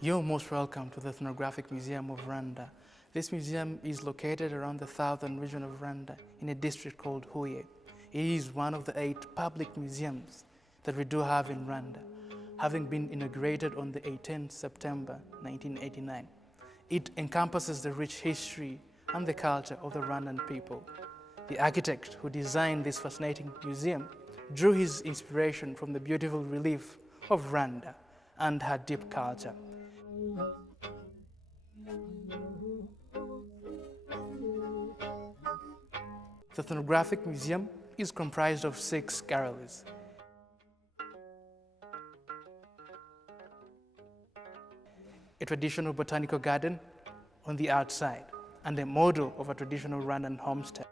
You're most welcome to the Ethnographic Museum of Rwanda. This museum is located around the southern region of Rwanda in a district called Huye. It is one of the 8 public museums that we do have in Rwanda, having been inaugurated on the 18th September 1989. It encompasses the rich history and the culture of the Rwandan people. The architect who designed this fascinating museum drew his inspiration from the beautiful relief of Rwanda and her deep culture. The Ethnographic Museum is comprised of 6 galleries. A traditional botanical garden on the outside and a model of a traditional Rwandan homestead.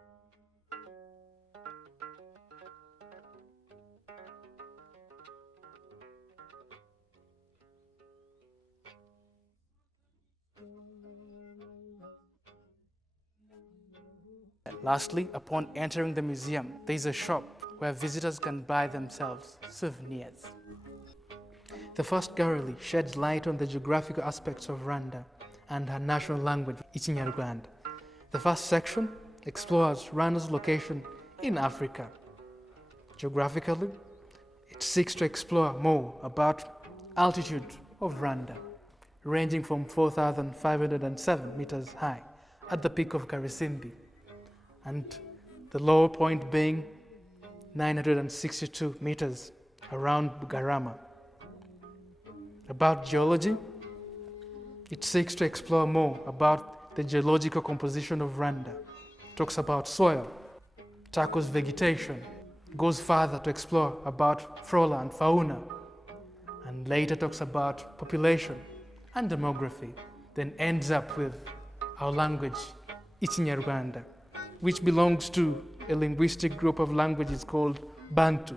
Lastly, upon entering the museum, there is a shop where visitors can buy themselves souvenirs. The first gallery sheds light on the geographical aspects of Rwanda and her national language, Ikinyarwanda. The first section explores Rwanda's location in Africa. Geographically, it seeks to explore more about altitude of Rwanda, ranging from 4,507 meters high at the peak of Karisimbi, and the lower point being 962 meters around Bugarama. About geology, it seeks to explore more about the geological composition of Rwanda, talks about soil, tackles vegetation, goes further to explore about flora and fauna, and later talks about population and demography, then ends up with our language, Ikinyarwanda, which belongs to a linguistic group of languages called Bantu.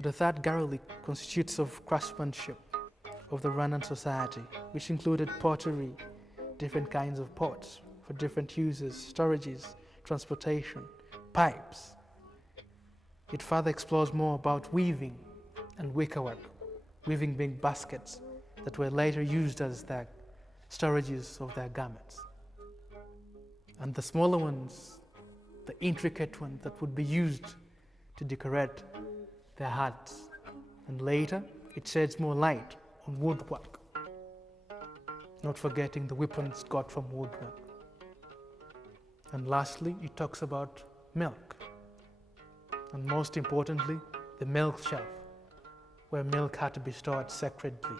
So the third gallery constitutes of craftsmanship of the Rannan society, which included pottery, different kinds of pots for different uses, storages, transportation, pipes. It further explores more about weaving and wickerwork, weaving being baskets that were later used as the storages of their garments. And the smaller ones, the intricate ones that would be used to decorate their huts. And later, it sheds more light on woodwork, not forgetting the weapons got from woodwork. And lastly, it talks about milk, and most importantly, the milk shelf, where milk had to be stored sacredly.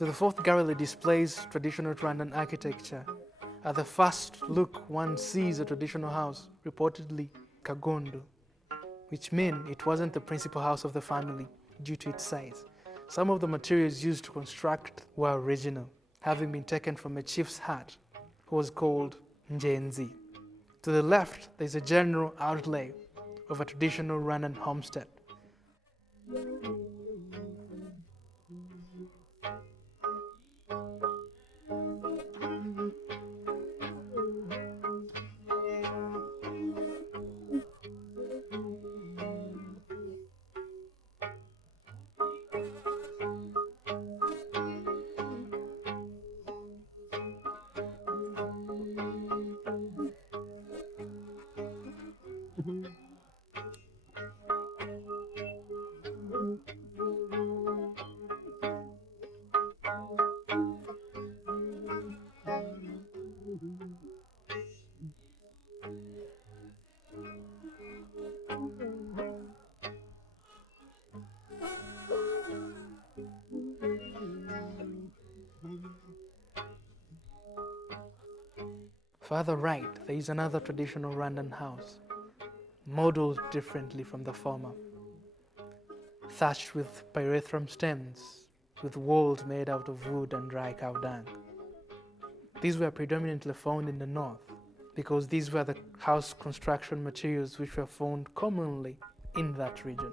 So the fourth gallery displays traditional Rwandan architecture. At the first look, one sees a traditional house, reportedly Kagondo, which meant it wasn't the principal house of the family due to its size. Some of the materials used to construct were original, having been taken from a chief's hut, who was called Njenzi. To the left, there is a general outlay of a traditional Rwandan homestead. Further right, there is another traditional Rwandan house, modeled differently from the former, thatched with pyrethrum stems, with walls made out of wood and dry cow dung. These were predominantly found in the north, because these were the house construction materials which were found commonly in that region.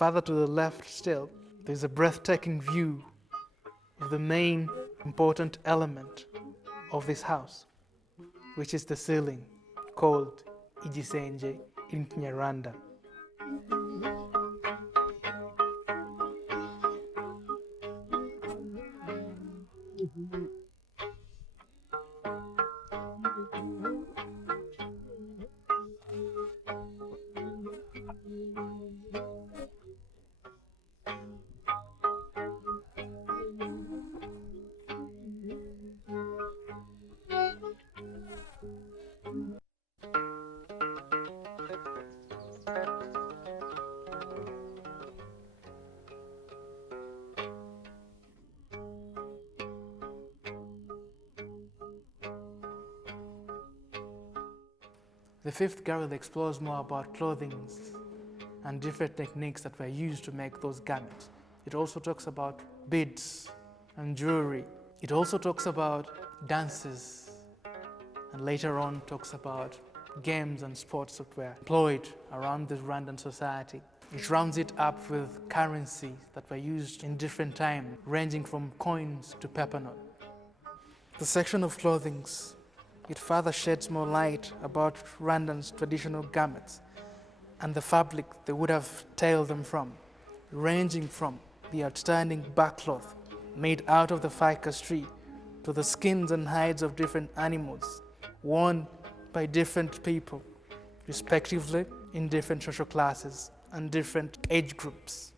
Further to the left still, there's a breathtaking view of the main important element of this house, which is the ceiling, called Igisenje in Kinyarwanda. The fifth gallery explores more about clothing and different techniques that were used to make those garments. It also talks about beads and jewelry. It also talks about dances, and later on talks about games and sports that were employed around this Rwandan society. It rounds it up with currencies that were used in different times, ranging from coins to paper note. The section of clothing, it further sheds more light about Rwandan's traditional garments and the fabric they would have tailed them from, ranging from the outstanding backcloth made out of the ficus tree to the skins and hides of different animals worn by different people, respectively in different social classes and different age groups.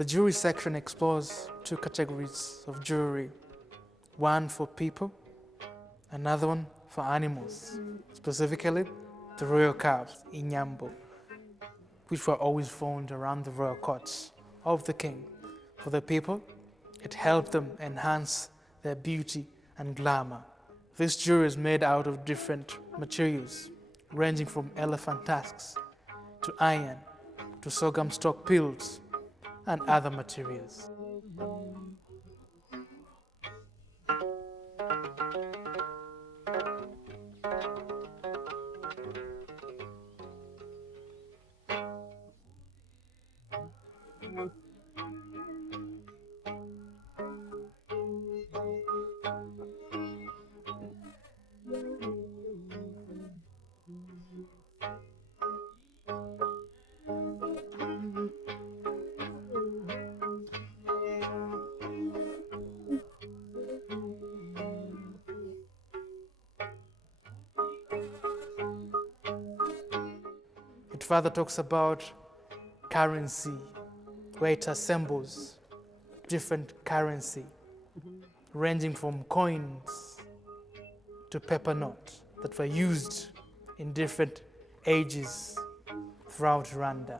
The jewelry section explores two categories of jewelry, one for people, another one for animals, specifically the royal calves in Nyambo, which were always found around the royal courts of the king. For the people, it helped them enhance their beauty and glamour. This jewelry is made out of different materials, ranging from elephant tusks to iron to sorghum stalk peels and other materials. It further talks about currency, where it assembles different currency, ranging from coins to paper notes that were used in different ages throughout Rwanda.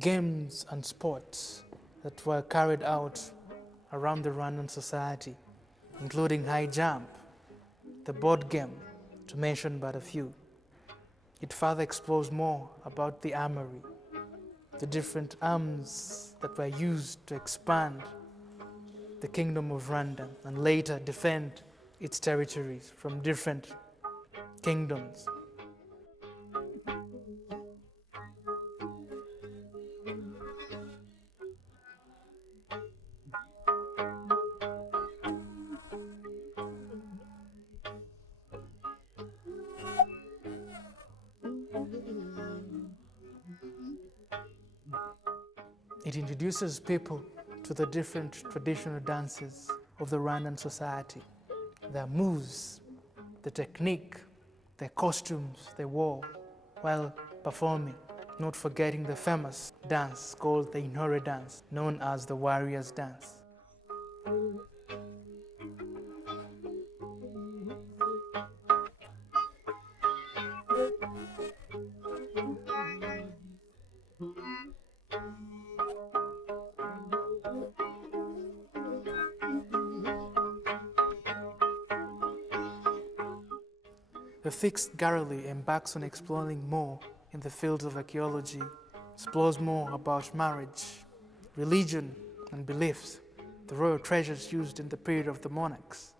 Games and sports that were carried out around the Rwandan society, including high jump, the board game, to mention but a few. It further explores more about the armory, the different arms that were used to expand the kingdom of Rwanda and later defend its territories from different kingdoms. It introduces people to the different traditional dances of the Rwandan society, their moves, the technique, their costumes they wore while performing, not forgetting the famous dance called the Intore dance, known as the warrior's dance. The fifth gallery embarks on exploring more in the fields of archaeology, explores more about marriage, religion and beliefs, the royal treasures used in the period of the monarchs,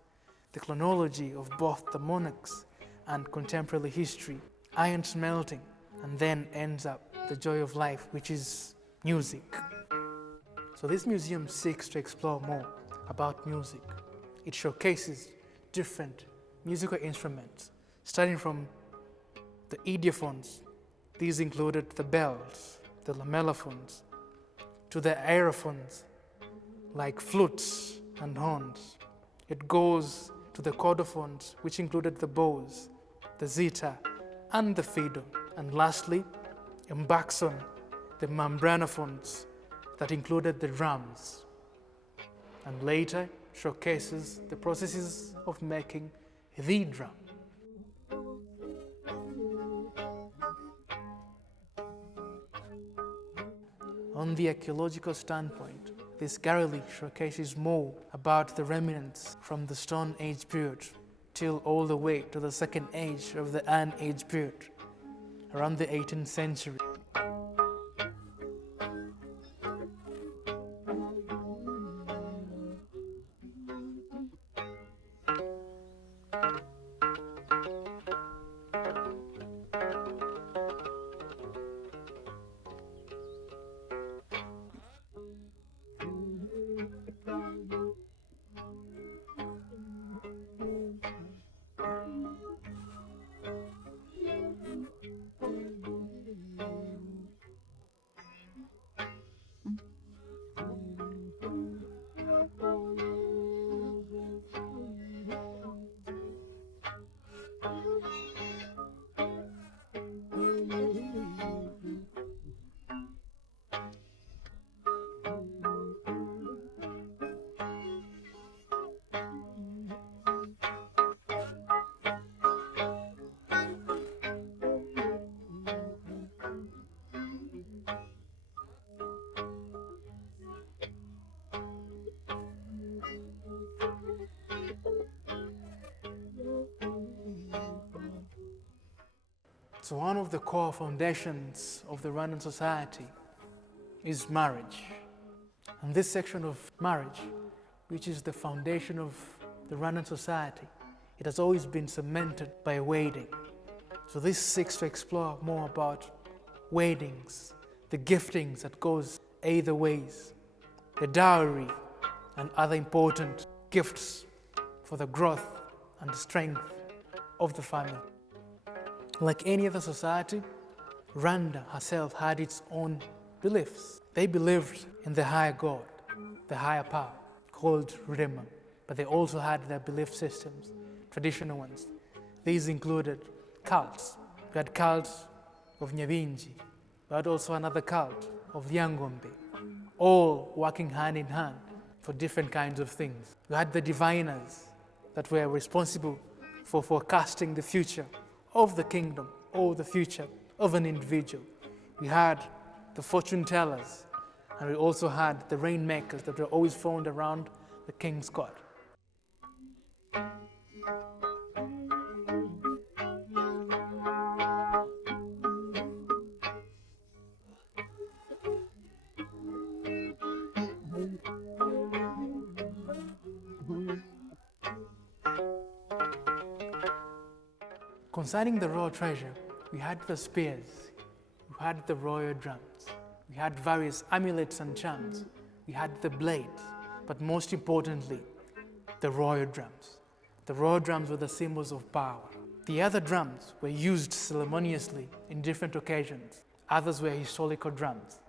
the chronology of both the monarchs and contemporary history, iron smelting, and then ends up the joy of life, which is music. So this museum seeks to explore more about music. It showcases different musical instruments, starting from the idiophones. These included the bells, the lamellophones, to the aerophones, like flutes and horns. It goes to the chordophones, which included the bows, the zither, and the fiddle. And lastly, embarks on the membranophones that included the drums. And later showcases the processes of making the drum. On the archaeological standpoint, this gallery showcases more about the remnants from the Stone Age period till all the way to the Second Age of the Iron Age period, around the 18th century. So one of the core foundations of the Rwandan society is marriage. And this section of marriage, which is the foundation of the Rwandan society, it has always been cemented by wedding. So this seeks to explore more about weddings, the giftings that goes either ways, the dowry and other important gifts for the growth and strength of the family. Like any other society, Rwanda herself had its own beliefs. They believed in the higher God, the higher power, called Rema, but they also had their belief systems, traditional ones. These included cults. We had cults of Nyabingi, we had also another cult of Lyangombe, all working hand in hand for different kinds of things. We had the diviners that were responsible for forecasting the future of the kingdom or the future of an individual. We had the fortune tellers, and we also had the rainmakers that were always found around the king's court. Concerning the royal treasure, we had the spears, we had the royal drums, we had various amulets and charms, we had the blades, but most importantly, the royal drums. The royal drums were the symbols of power. The other drums were used ceremoniously in different occasions. Others were historical drums.